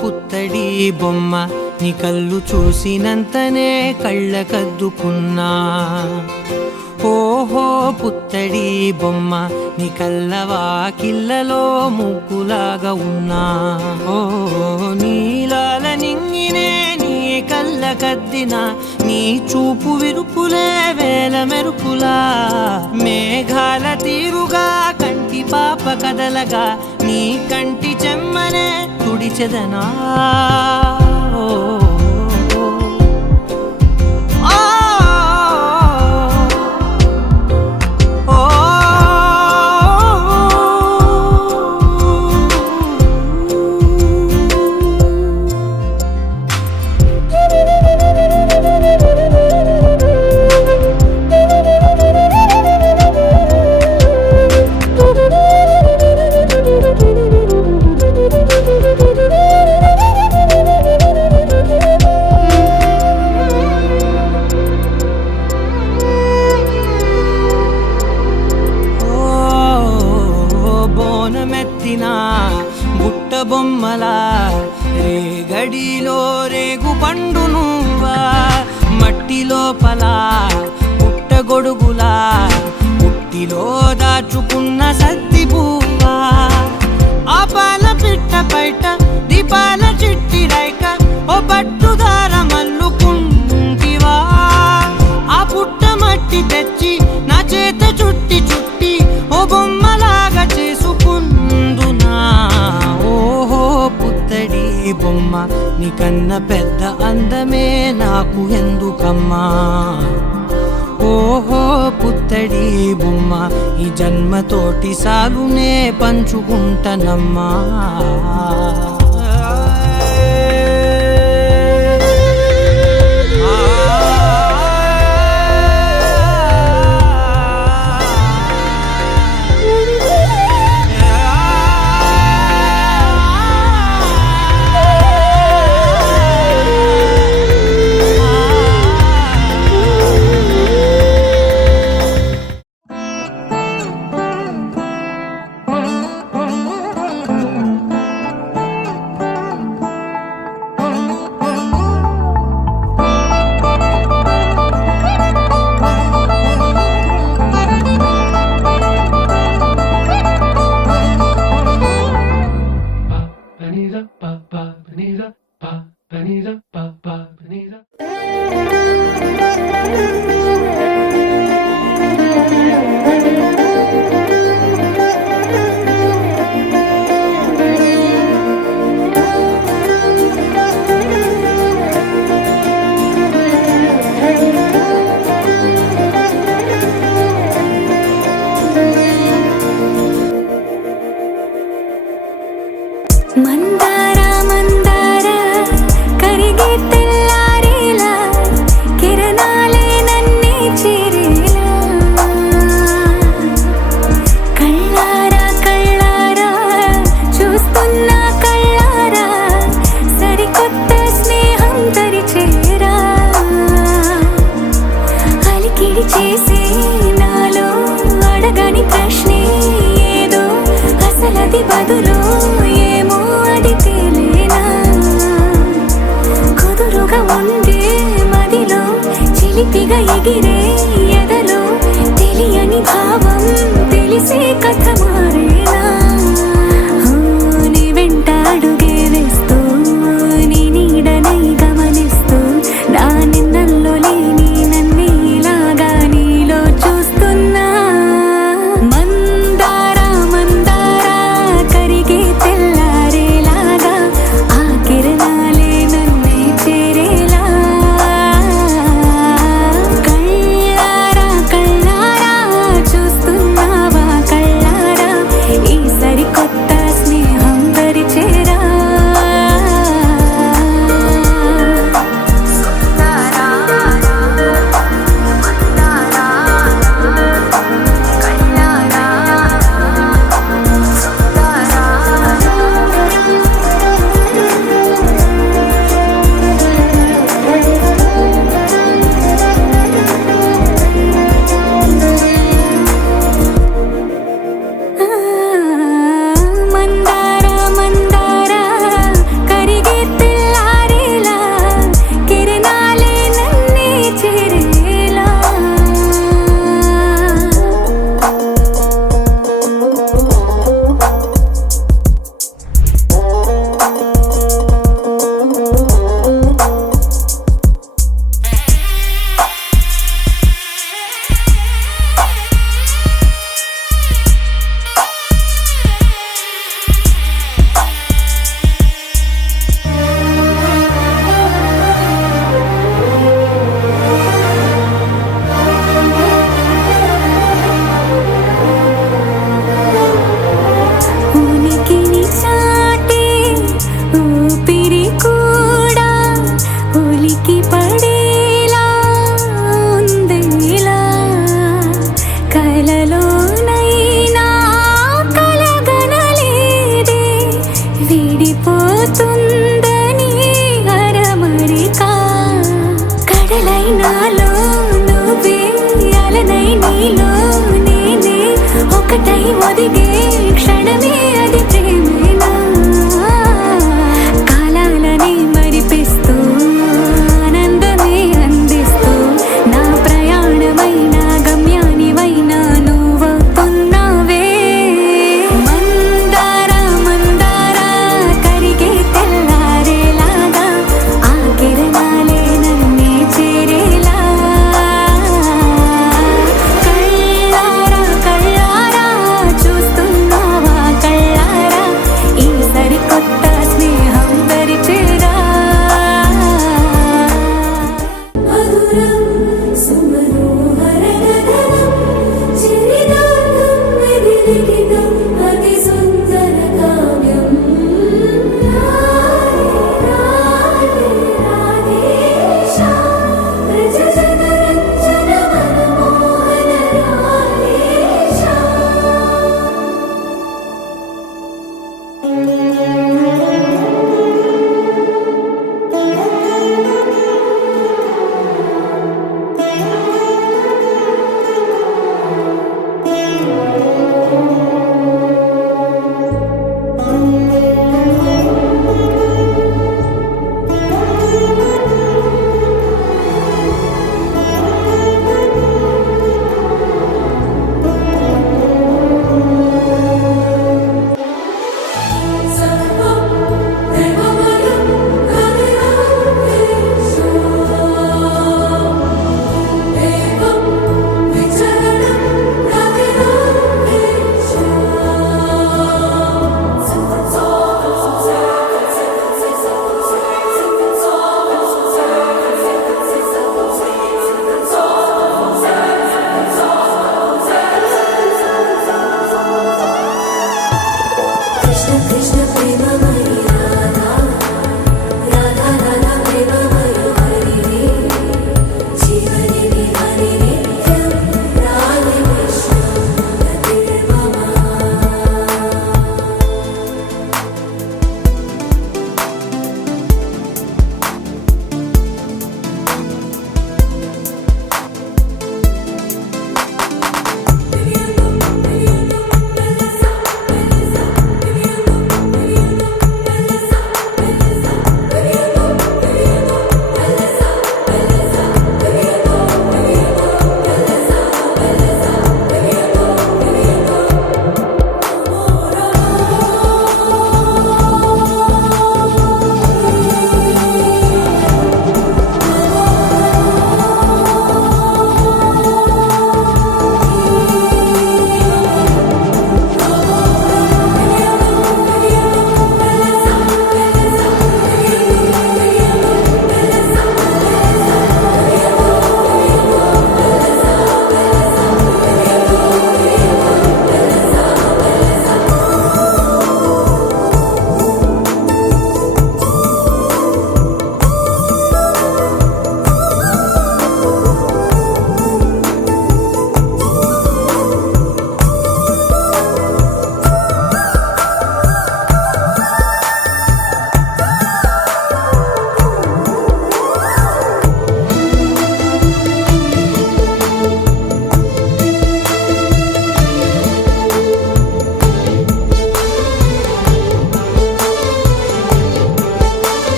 పుత్తడి బొమ్మ నీ కళ్ళు చూసినంతనే కళ్ళకద్దుకున్నా. ఓహో పుత్తడి బొమ్మ నీ కళ్ళవాకిళ్ళలో ముగ్గులాగా ఉన్నా. ఓ నీలాల నింగినే నీ కళ్ళకద్దిన నీ చూపు విరుపులే వేల మెరుపులా. మేఘాల తీరుగా కంటి పాప కదలగా నీ కంటి చెమ్మనే తుడిచెదనా. బుట్ట బొమ్మలా రేగడిలో రేగు పండు నువ్వా. మట్టి లోపల పుట్ట గొడుగులా పుట్టిలో దాచుకున్న సత్తి పువ్వా. ఆ పాల పిట్ట బయట దీపాల చిట్టి రైక ఓ పట్టుదార మల్లుకుంటివా. ఆ పుట్ట మట్టి తెచ్చి నా చేత చుట్టి చుట్టి ఓ బొమ్మలాగా చేసుకుందునా. ఓహో పుత్తడి బొమ్మ నీకన్న పెద్ద అందమే నాకు ఎందుకమ్మా. ఓహో పుత్తడి బొమ్మ ఈ జన్మతోటి సాలునే పంచుకుంటనమ్మా. మందార మందార కరిగే తెల్లారేలా కిరణాలే నన్నే చేరేలా. కళ్ళారా కళ్ళారా చూస్తున్నా కళ్ళారా సరికొత్త స్నేహం తరిచేరా. అలికిడి చేసే నాలో అడగని ప్రశ్నే ఏదో అసలది బదులు ఏమో అది తేలేనా. కుదురుగా ఉండే మదిలో చిలిపిగా ఎగిరే ఎదలో తెలియని భావం తెలిసే కథ మారేనా. నీ వెంట అడుగే వేస్తూ నీ నీడనై గమనిస్తూ నా నిన్నల్లో లేని నన్నే ఇలాగా నీలో చూస్తున్నా. మందార మందార కరిగే తెల్లారేలాగా ఆ కిరణాలే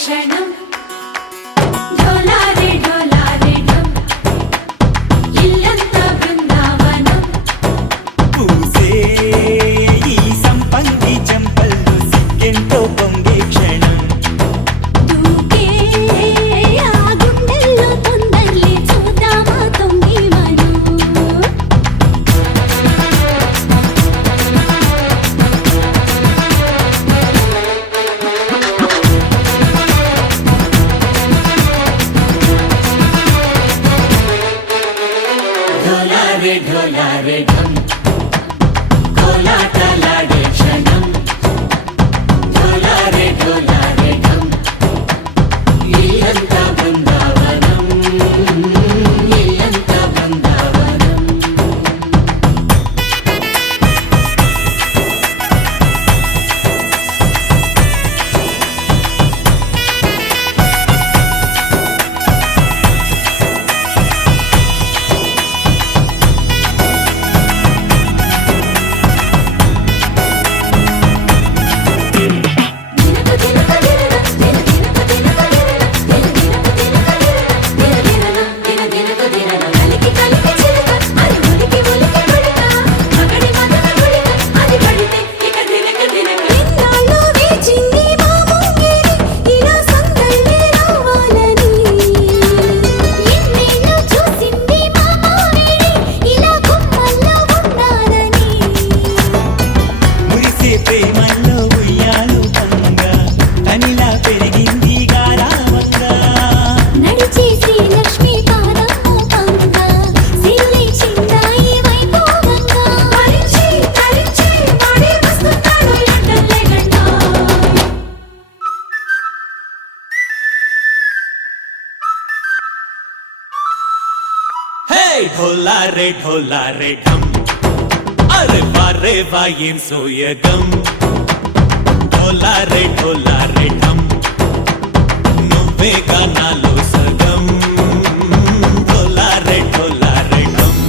క్షణం ఢోలారే ఢోలారే ఢమ్ ఇల్లంతా బృందావనం పూసే ఈ సంపంగి చెంపల్లో సిగ్గెంతో పొంగే క్షణం దూకే ఆ గుండెల్లో తొందరలే చూద్దామా తొంగి మనం ఢోలారే ఢోలారే ఢమ్ కోలాటలాడే క్షణం ఢోలారే ఢోలారే ఢమ్ ఇల్లంతా బృందావనం ఇల్లంతా బృందావనం మురిసే ప్రేమల్లో ఉయ్యాలు పంగా తనిలా పెరిగింది గారావంగా నడిచే శ్రీలక్ష్మి పాదము పంగా సిరులై చిందాయి వైభోగంగా పరిచి తరించి వాడే వస్తున్నాడు లండన్ లెగండా హే ఢోలారే ఢోలారే ఢమ్ అరే వారే వాయేం సోయగం ఢోలారే ఢోలారే ఢమ్ నువ్వే గానాలో సగం ఢోలారే ఢోలారే ఢమ్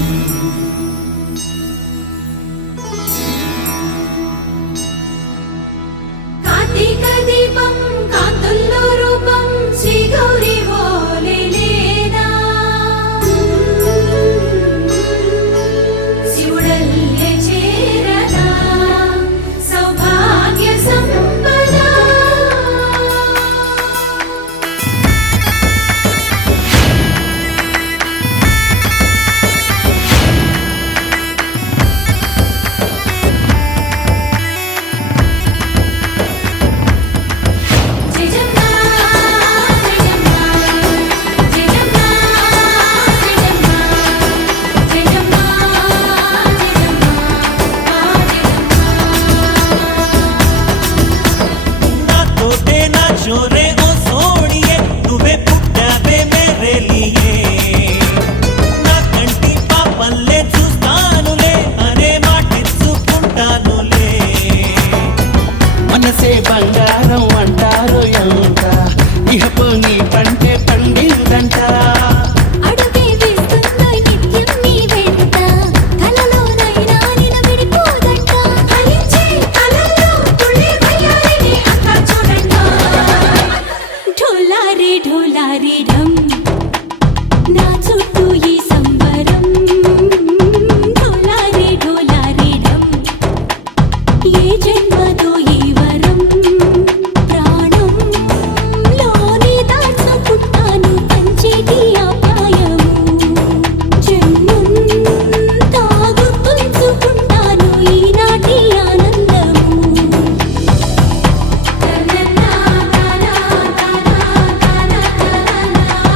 కార్తీక దీపం కాంతుల్లో రూపం శ్రీ గౌరీ ఓలే లేదా శివుడల్లే చేరదా సౌభాగ్య సంపద జయజమ్మా జయజమ్మా జయజమ్మా జయజమ్మా జయజమ్మా నా తోటే నా చోరే ఓ సోడియే నువ్వే పుట్టావే మేరే లియే నా కంటి పాపల్లే చూస్తానులే అనే మాటిచ్చుకుంటానులే మనసే బంగారం అంటారు ఎంత ఇహపు నీ పంటే పండిందంట అడుగే వేస్తున్న నిత్యం నీ వెంట కలలోనైనా నిన్ను విడిపోదంట ఫలించే కలల్లో తుళ్ళి వయ్యారిని అంతా చూడంట ఢోలారే ఢోలారే ఢమ్ నా చుట్టూ ఈ సంబరం ఢోలారే ఢోలారే ఢమ్ ఏ జన్మదో ఈ వరం ప్రాణం లోని దాచుకుంటాను పంచేటి అపాయము జన్మం తాగుతుంచుకుంటాను ఈనాటి ఆనందము తననా తనా తనా తనా తనా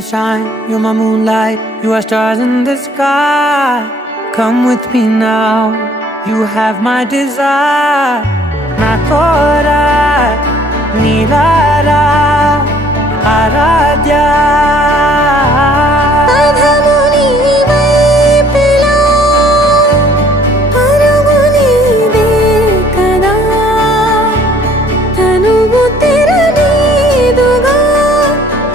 sunshine, you're my moonlight, you are stars in the sky. Come with me now, you have my desire. Na tora, nilara, aradhya. పదము నీ వైపులా పరుగు నీదే కదా తనువు తెరనీదుగా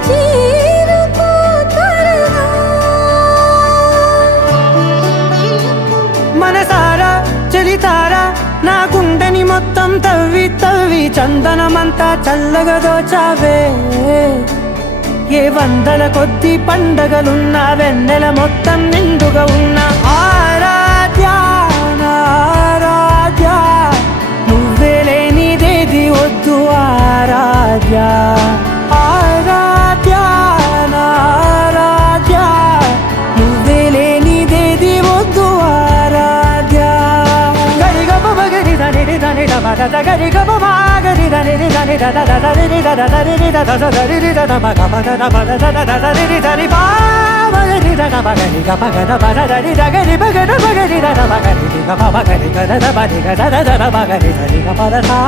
చేరుకో త్వరగా మనసారా చలితారా నా గుండెని మొత్తం తవ్వి తవ్వి చందనమంతా చల్లగా దోచావే. ఏ వందల కొద్ది పండగలున్నా వెన్నెల మొత్తం నిండుగా ఉన్న ఆరాధ్య నా ఆరాధ్య నువ్వే లేనిదేది వద్దు ఆరాధ్య. ఆరాధ్య నా ఆరాధ్య నువ్వే లేనిదేది వద్దు ఆరాధ్య. గరి గమ గరి దని దని దమ దద గరి గమ గరి దని దని దద దద రి దద దని రి దద దని రి దద మ గమ దద మ దద దద రి దని పా గరి దద మ గరి గమ గద మ దద రి ద గరి మ గద మ గరి దద మ గరి రి గమ మ గరి గద ద మ రి గద ద ద మ గరి దని గమ ద సా.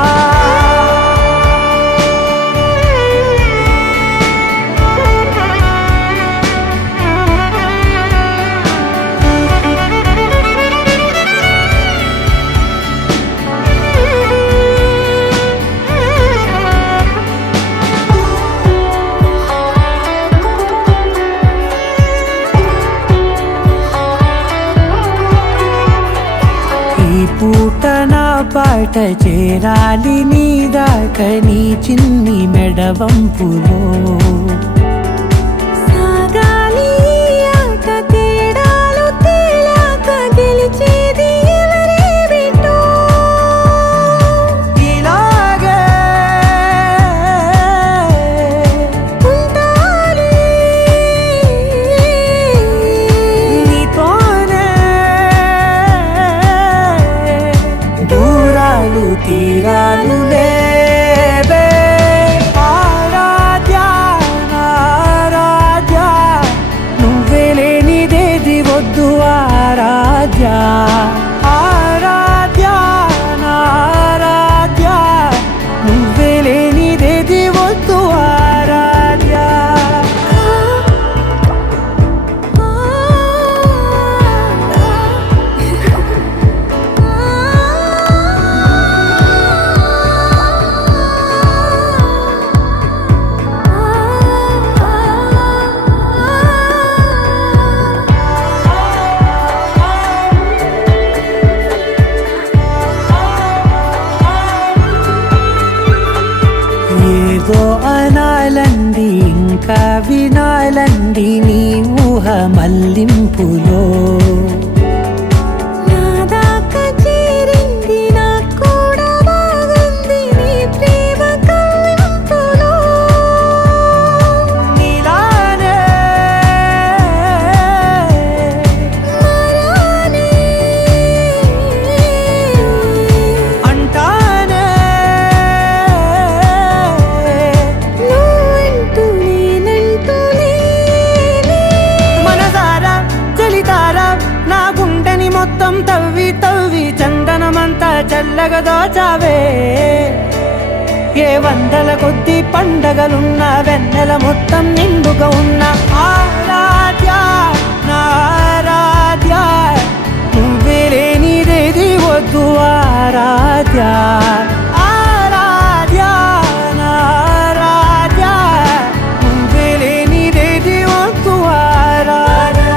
ఈ పూట నా పాట చేరాలి నీ దాకా నీ చిన్ని మెడవంపులో. సాగాలి ఆట తేడాలు తేలాక గెలిచేది ఎవరే బిడ్డో ఇలాగే ఉంటాలి నీతోనే దూరాలు తీరాలు లేవే. ఆరాధ్య నా ఆరాధ్య నువ్వే లేనిదేది వద్దు ఆరాధ్య. ఆరాధ్య నా ఆరాధ్య నువ్వే లేనిదేది వద్దు ఆరాధ్య. ఏదో అనాలండి ఇంకా వినాలండి నీ ఊహ మల్లింపులో. నా దాకా చేరింది నాకు కూడా బాగుంది నీ ప్రేమ కవింపులో నీలానే మరానే అంటానే నువ్వంటూ నేనంటూ లేనే మనసారా చలితారా నా గుండెని మొత్తం తవ్వి తవ్వి చందనమంతా చల్లగా దోచావే. ఏ వందల కొద్ది పండగలున్నా వెన్నెల మొత్తం నిండుగా ఉన్న ఆరాధ్య నా ఆరాధ్య నువ్వే లేనిదేది వద్దు ఆరాధ్య. ఆరాధ్య నా ఆరాధ్య నువ్వే లేనిదేది వద్దు ఆరాధ్య.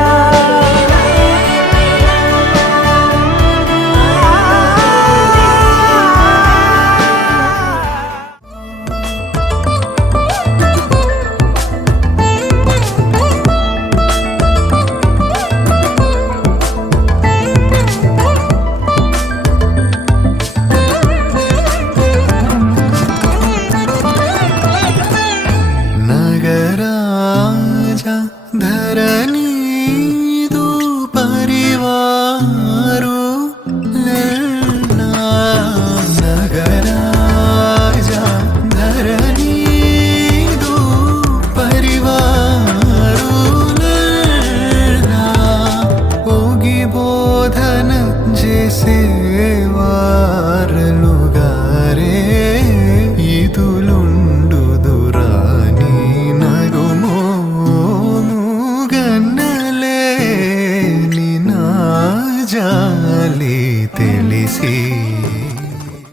జాలి తెలిసి